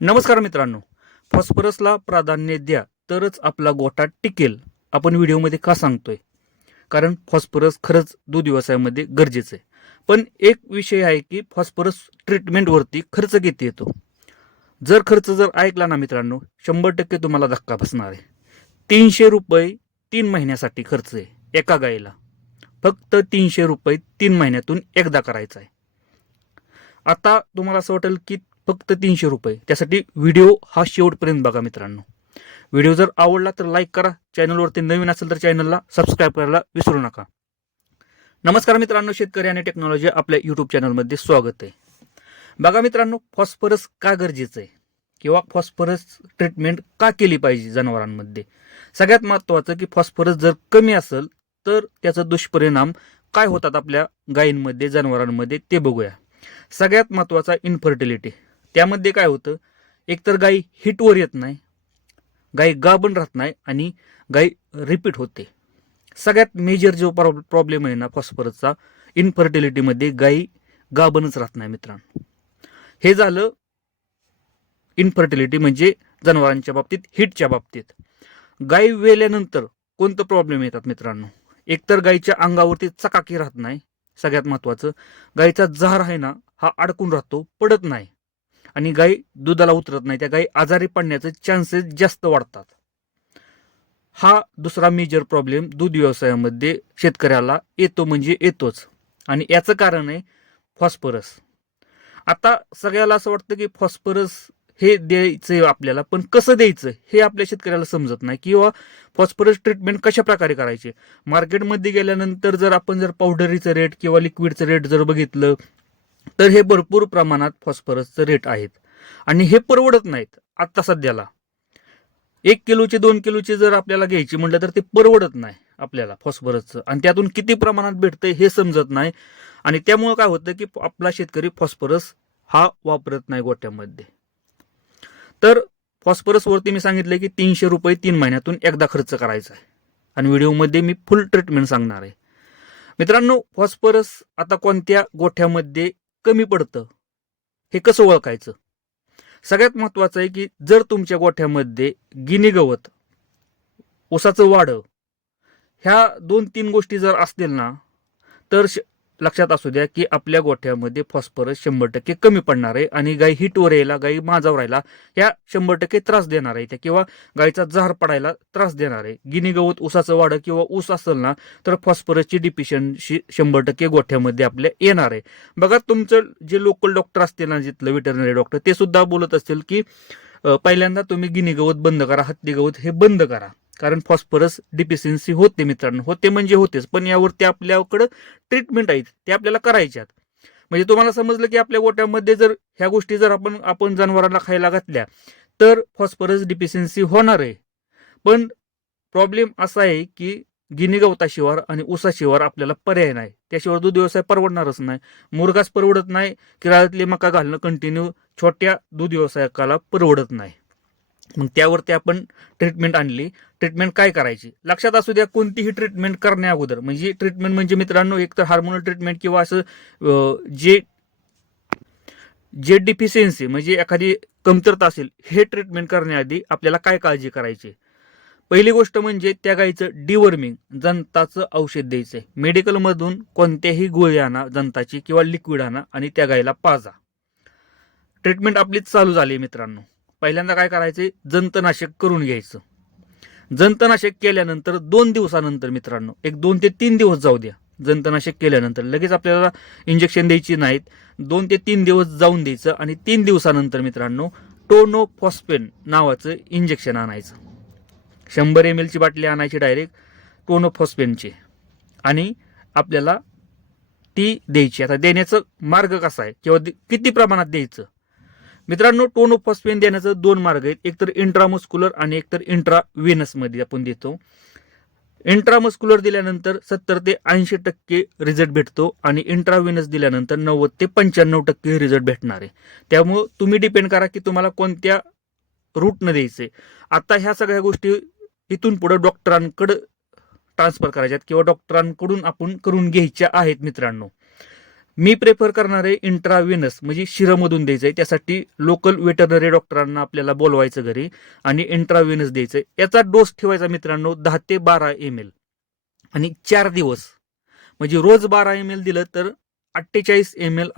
नमस्कार मित्रांनो, फॉस्फरसला प्राधान्य द्या तरच आपला गोठा टिकेल. आपण व्हिडिओमध्ये का सांगतोय? कारण फॉस्फरस खरंच दूध व्यवसायामध्ये गरजेचं आहे. पण एक विषय आहे की फॉस्फरस ट्रीटमेंटवरती खर्च किती येतो. जर खर्च ऐकला ना मित्रांनो, 100% तुम्हाला धक्का बसणार आहे. 300 रुपये 3 महिन्यासाठी खर्च आहे एका गाईला. फक्त 300 रुपये 3 महिन्यातून एकदा करायचा आहे. आता तुम्हाला असं वाटेल की फक्त 300 रुपये, त्यासाठी व्हिडिओ हा शेवटपर्यंत बघा मित्रांनो. व्हिडिओ जर आवडला तर लाईक करा, चॅनलवरती नवीन असेल तर चॅनलला सबस्क्राईब करायला विसरू नका. नमस्कार मित्रांनो, शेतकरी आणि टेक्नॉलॉजी आपल्या यूट्यूब चॅनलमध्ये स्वागत आहे. बघा मित्रांनो, फॉस्फरस का गरजेचं आहे किंवा फॉस्फरस ट्रीटमेंट का केली पाहिजे जनावरांमध्ये. सगळ्यात महत्त्वाचं की फॉस्फरस जर कमी असेल तर त्याचा दुष्परिणाम काय होतात आपल्या गायींमध्ये, जनावरांमध्ये ते बघूया. सगळ्यात महत्त्वाचा इन्फर्टिलिटी. त्यामध्ये काय होतं, एकतर गाय हिटवर येत नाही, गाय गाभण राहत नाही आणि गाय रिपीट होते. सगळ्यात मेजर जो प्रॉब्लेम आहे ना फॉस्फरसचा, इन्फर्टिलिटीमध्ये गाय गाभणच राहत नाही मित्रांनो. हे झालं इन्फर्टिलिटी म्हणजे जनावरांच्या बाबतीत. हिटच्या बाबतीत गाय वेल्यानंतर कोणतं प्रॉब्लेम येतात मित्रांनो, एकतर गायीच्या अंगावरती चकाकी राहत नाही. सगळ्यात महत्त्वाचं, गायीचा जहार आहे ना हा अडकून राहतो, पडत नाही आणि गाय दुधाला उतरत नाही. त्या गायी आजारी पडण्याचे चान्सेस जास्त वाढतात. हा दुसरा मेजर प्रॉब्लेम दूध व्यवसायामध्ये शेतकऱ्याला येतो म्हणजे येतोच, आणि याचं कारण आहे फॉस्फरस. आता सगळ्याला असं वाटतं की फॉस्फरस हे द्यायचं आपल्याला, पण कसं द्यायचं हे आपल्या शेतकऱ्याला समजत नाही, किंवा फॉस्फरस ट्रीटमेंट कशा प्रकारे करायचे. मार्केटमध्ये गेल्यानंतर जर आपण पावडरीचं रेट किंवा लिक्विडचं रेट जर बघितलं तर हे भरपूर प्रमाणात फॉस्फरसचं रेट आहेत आणि हे परवडत नाहीत. आता सध्याला 1 किलोचे 2 किलोचे जर आपल्याला घ्यायची म्हटलं तर ते परवडत नाही आपल्याला फॉस्फरसचं, आणि त्यातून किती प्रमाणात भेटतंय हे समजत नाही. आणि त्यामुळे काय होतं की आपला शेतकरी फॉस्फरस हा वापरत नाही गोठ्यामध्ये. तर फॉस्फरसवरती मी सांगितलं की 300 रुपये 3 महिन्यातून एकदा खर्च करायचा आहे, आणि व्हिडिओमध्ये मी फुल ट्रीटमेंट सांगणार आहे. मित्रांनो, फॉस्फरस आता कोणत्या गोठ्यामध्ये कमी पडतं हे कसं ओळखायचं. सगळ्यात महत्वाचं आहे की जर तुमच्या गोठ्यामध्ये गिनी गवत, ऊसाचं वाढ, ह्या 2-3 गोष्टी जर असतील ना तर लक्षात असू द्या की आपल्या गोठ्यामध्ये फॉस्फरस 100% कमी पडणार आहे, आणि गाय हिटवर यायला, गाई माझावर राहायला ह्या 100% त्रास देणार आहे, किंवा गायीचा जहार पडायला त्रास देणार आहे. गिनी गवत, ऊसाचं वाढ किंवा ऊस असेल ना तर फॉस्फरसची डिफिशियन्सी 100% गोठ्यामध्ये आपल्या येणार आहे. बघा, तुमचं जे लोकल डॉक्टर असतील ना, जिथलं वेटरनरी डॉक्टर, ते सुद्धा बोलत असतील की पहिल्यांदा तुम्ही गिनी गवत बंद करा, हत्ती गवत हे बंद करा, कारण फॉस्फरस डिफिशियन्सी होते मित्रांनो. होते म्हणजे होतेच, पण यावरती आपल्याकडं ट्रीटमेंट आहेत, ते आपल्याला करायच्यात. म्हणजे तुम्हाला समजलं की आपल्या गोट्यामध्ये जर ह्या गोष्टी जर आपण जनावरांना खायला घातल्या तर फॉस्फरस डिफिशियन्सी होणार आहे. पण प्रॉब्लेम असा आहे की गिनी गवताशिवाय आणि ऊसाशिवाय आपल्याला पर्याय नाही. त्याशिवाय दूध व्यवसाय परवडणारच नाही. मुरगास परवडत नाही, किराळ्यातली मका घालणं कंटिन्यू छोट्या दूध व्यवसायकाला परवडत नाही. मग त्यावरती आपण ट्रीटमेंट आणली. ट्रीटमेंट काय करायची लक्षात असू द्या. कोणतीही ट्रीटमेंट करण्या अगोदर, म्हणजे ट्रीटमेंट म्हणजे मित्रांनो, एक तर हार्मोनल ट्रीटमेंट किंवा असं जे जे डिफिशियन्सी म्हणजे एखादी कमतरता असेल, हे ट्रीटमेंट करण्याआधी आपल्याला काय काळजी करायची. पहिली गोष्ट म्हणजे त्या गायीचं डिवर्मिंग, जंताचं औषध द्यायचंय. मेडिकलमधून कोणत्याही गोळी आणा जंताची किंवा लिक्विड आणा आणि त्या गायीला पाजा. ट्रीटमेंट आपली चालू झाली मित्रांनो. पहिल्यांदा काय करायचे, जंतनाशक करून घ्यायचं. जंतनाशक केल्यानंतर 2 दिवसानंतर मित्रांनो, एक 2 ते 3 दिवस जाऊ द्या. जंतनाशक केल्यानंतर लगेच आपल्याला इंजेक्शन द्यायची नाहीत. 2 ते 3 दिवस जाऊन द्यायचं, आणि 3 दिवसानंतर मित्रांनो टोनोफॉस्फेन नावाचं इंजेक्शन आणायचं. 100 ml ची बाटली आणायची डायरेक्ट टोनोफॉस्फेनची, आणि आपल्याला ती द्यायची. आता देण्याचा मार्ग कसा आहे किंवा किती प्रमाणात द्यायचं. मित्रांनो, टोनोफॉस्फेन देण्याचे 2 मार्ग आहेत, एकतर इंट्रामस्क्युलर आणि एकतर इंट्राव्हेनस मध्ये आपण देतो. इंट्रामस्क्युलर दिल्यानंतर 70 ते 80% रिझल्ट भेटतो, आणि इंट्राव्हेनस दिल्यानंतर 90 ते 95% रिझल्ट भेटणार आहे. त्यामुळे तुम्ही डिपेंड करा की तुम्हाला कोणत्या रूटनं द्यायचे. आता ह्या सगळ्या गोष्टी इथून पुढे डॉक्टरांकडे ट्रान्सफर करायच्यात किंवा डॉक्टरांकडून आपण करून घ्यायच्या आहेत मित्रांनो. मी प्रेफर करणार आहे इंट्राव्हेनस, म्हणजे शिरमधून द्यायचंय. त्यासाठी लोकल वेटरनरी डॉक्टरांना आपल्याला बोलवायचं घरी आणि इंट्राव्हेनस द्यायचंय. याचा डोस ठेवायचा मित्रांनो 10 ते 12 ml आणि 4 दिवस, म्हणजे रोज 12 ml दिलं तर 48 ml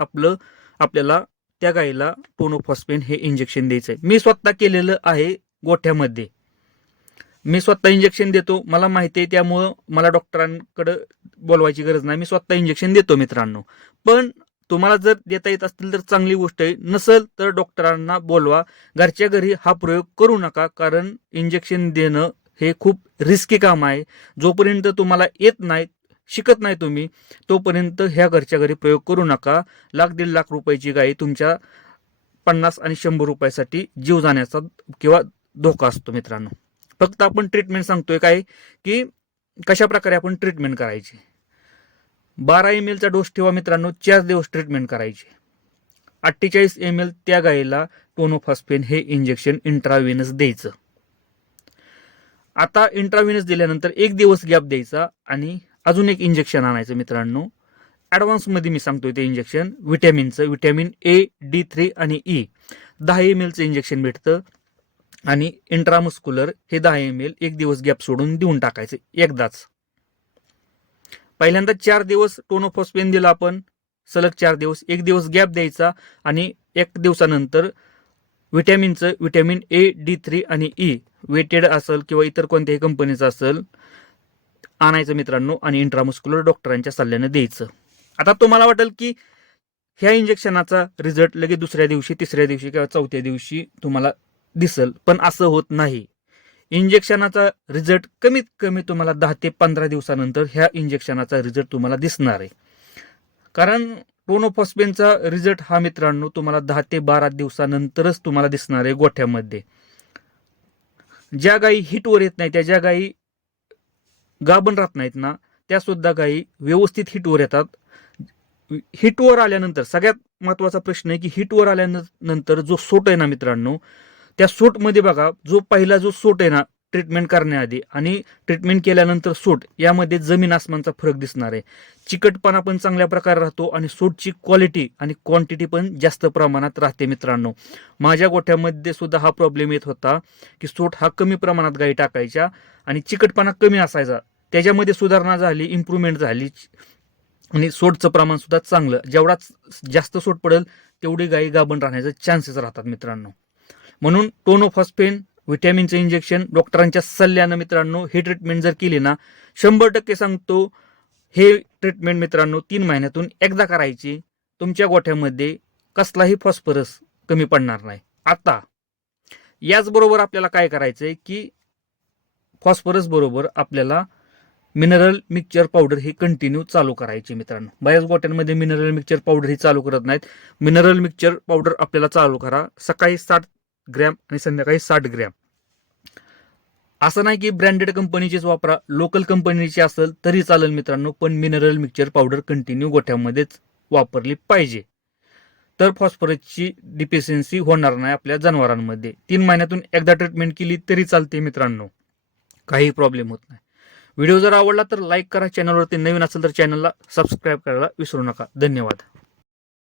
आपल्याला त्या गायीला टोनोफॉस्फेन हे इंजेक्शन द्यायचंय. मी स्वतः केलेलं आहे गोठ्यामध्ये. मी स्वतः इंजेक्शन देतो, मला माहिती आहे, त्यामुळं मला डॉक्टरांकडे बोलवायची गरज नाही. मी स्वतः इंजेक्शन देतो मित्रांनो. पण तुम्हाला जर देता येत असतील तर चांगली गोष्ट आहे, नसेल तर डॉक्टरांना बोलवा. घरच्या घरी हा प्रयोग करू नका, कारण इंजेक्शन देणं हे खूप रिस्की काम आहे. जोपर्यंत तुम्हाला येत नाही, शिकत नाही तुम्ही, तोपर्यंत ह्या घरच्या घरी प्रयोग करू नका. 1,00,000-1,50,000 रुपयाची गाय तुमच्या 50 आणि 100 रुपयासाठी जीव जाण्याचा किंवा धोका असतो मित्रांनो. फक्त आपण ट्रीटमेंट सांगतोय काय की कशा प्रकारे आपण ट्रीटमेंट करायची. 12 ml चा डोस ठेवा मित्रांनो, 4 दिवस ट्रीटमेंट करायची. 48 ml त्या गायीला टोनोफॉस्फेन हे इंजेक्शन इंट्राव्हेनस द्यायचं. आता इंट्राव्हेनस दिल्यानंतर 1 दिवस गॅप द्यायचा आणि अजून एक इंजेक्शन आणायचं मित्रांनो. ॲडव्हान्स मध्ये मी सांगतोय ते इंजेक्शन व्हिटॅमिनचं, व्हिटॅमिन A, D3 आणि E. 10 ml चं इंजेक्शन भेटतं आणि इंट्रामस्क्युलर हे 10 ml 1 दिवस गॅप सोडून देऊन टाकायचं एकदाच. पहिल्यांदा 4 दिवस टोनोफॉस्फेन दिला आपण, सलग 4 दिवस, 1 दिवस गॅप द्यायचा आणि 1 दिवसानंतर व्हिटॅमिनचं, व्हिटॅमिन A, D3 आणि E वेटेड असेल किंवा इतर कोणत्याही कंपनीचं असेल आणायचं मित्रांनो आणि इंट्रामस्क्युलर डॉक्टरांच्या सल्ल्याने द्यायचं. आता तुम्हाला वाटेल की ह्या इंजेक्शनाचा रिझल्ट लगेच दुसऱ्या दिवशी, तिसऱ्या दिवशी किंवा चौथ्या दिवशी तुम्हाला दिसल, पण असं होत नाही. इंजेक्शनाचा रिझल्ट कमीत कमी तुम्हाला 10 ते 15 दिवसानंतर ह्या इंजेक्शनाचा रिझल्ट तुम्हाला दिसणार आहे. कारण टोनोफॉस्फेनचा रिझल्ट हा मित्रांनो तुम्हाला 10 ते 12 दिवसानंतरच तुम्हाला दिसणार आहे गोठ्यामध्ये. ज्या गायी हिटवर येत नाही, ज्या गायी गाभण राहत नाहीत ना, त्या सुद्धा गायी व्यवस्थित हिटवर येतात. हिटवर आल्यानंतर सगळ्यात महत्वाचा प्रश्न आहे की हिटवर आल्यानंतर जो सूट आहे ना मित्रांनो, त्या सूटमध्ये बघा, जो पहिला जो सूट आहे ना ट्रीटमेंट करण्याआधी आणि ट्रीटमेंट केल्यानंतर सूट, यामध्ये जमीन आसमानचा फरक दिसणार आहे. चिकटपणा पण चांगल्या प्रकारे राहतो आणि सूटची क्वालिटी आणि क्वांटिटी पण जास्त प्रमाणात राहते मित्रांनो. माझ्या गोठ्यामध्ये सुद्धा हा प्रॉब्लेम येत होता की सूट हा कमी प्रमाणात गायी टाकायच्या आणि चिकटपणा कमी असायचा. त्याच्यामध्ये सुधारणा झाली, इम्प्रूव्हमेंट झाली आणि सोडचं प्रमाण सुद्धा चांगलं. जेवढा जास्त सोड पडेल तेवढी गायी गाभण राहण्याचे चान्सेस राहतात मित्रांनो. म्हणून टोनोफॉस्फेन, व्हिटॅमिनचं इंजेक्शन डॉक्टरांच्या सल्ल्यानं मित्रांनो ही ट्रीटमेंट जर केली ना, 100% सांगतो हे ट्रीटमेंट मित्रांनो 3 महिन्यातून एकदा करायची. तुमच्या गोठ्यामध्ये कसलाही फॉस्फरस कमी पडणार नाही. आता याचबरोबर आपल्याला काय करायचंय की फॉस्फरस बरोबर आपल्याला मिनरल मिक्सचर पावडर ही कंटिन्यू चालू करायची मित्रांनो. बऱ्याच गोठ्यांमध्ये मिनरल मिक्सचर पावडर ही चालू करत नाहीत. मिनरल मिक्सचर पावडर आपल्याला चालू करा. सकाळी 60 ग्रॅम आणि संध्याकाळी 60 ग्रॅम. असं नाही की ब्रँडेड कंपनीचीच वापरा, लोकल कंपनीची असेल तरी चालेल मित्रांनो, पण मिनरल मिक्सचर पावडर कंटिन्यू गोठ्यामध्येच वापरली पाहिजे. तर फॉस्फरसची डिफिशियन्सी होणार नाही आपल्या जनावरांमध्ये. 3 महिन्यातून एकदा ट्रीटमेंट केली तरी चालते मित्रांनो, काही प्रॉब्लेम होत नाही. व्हिडिओ जर आवडला तर लाईक करा. चॅनलवरती नवीन असेल तर चॅनलला सबस्क्राईब करायला विसरू नका. धन्यवाद.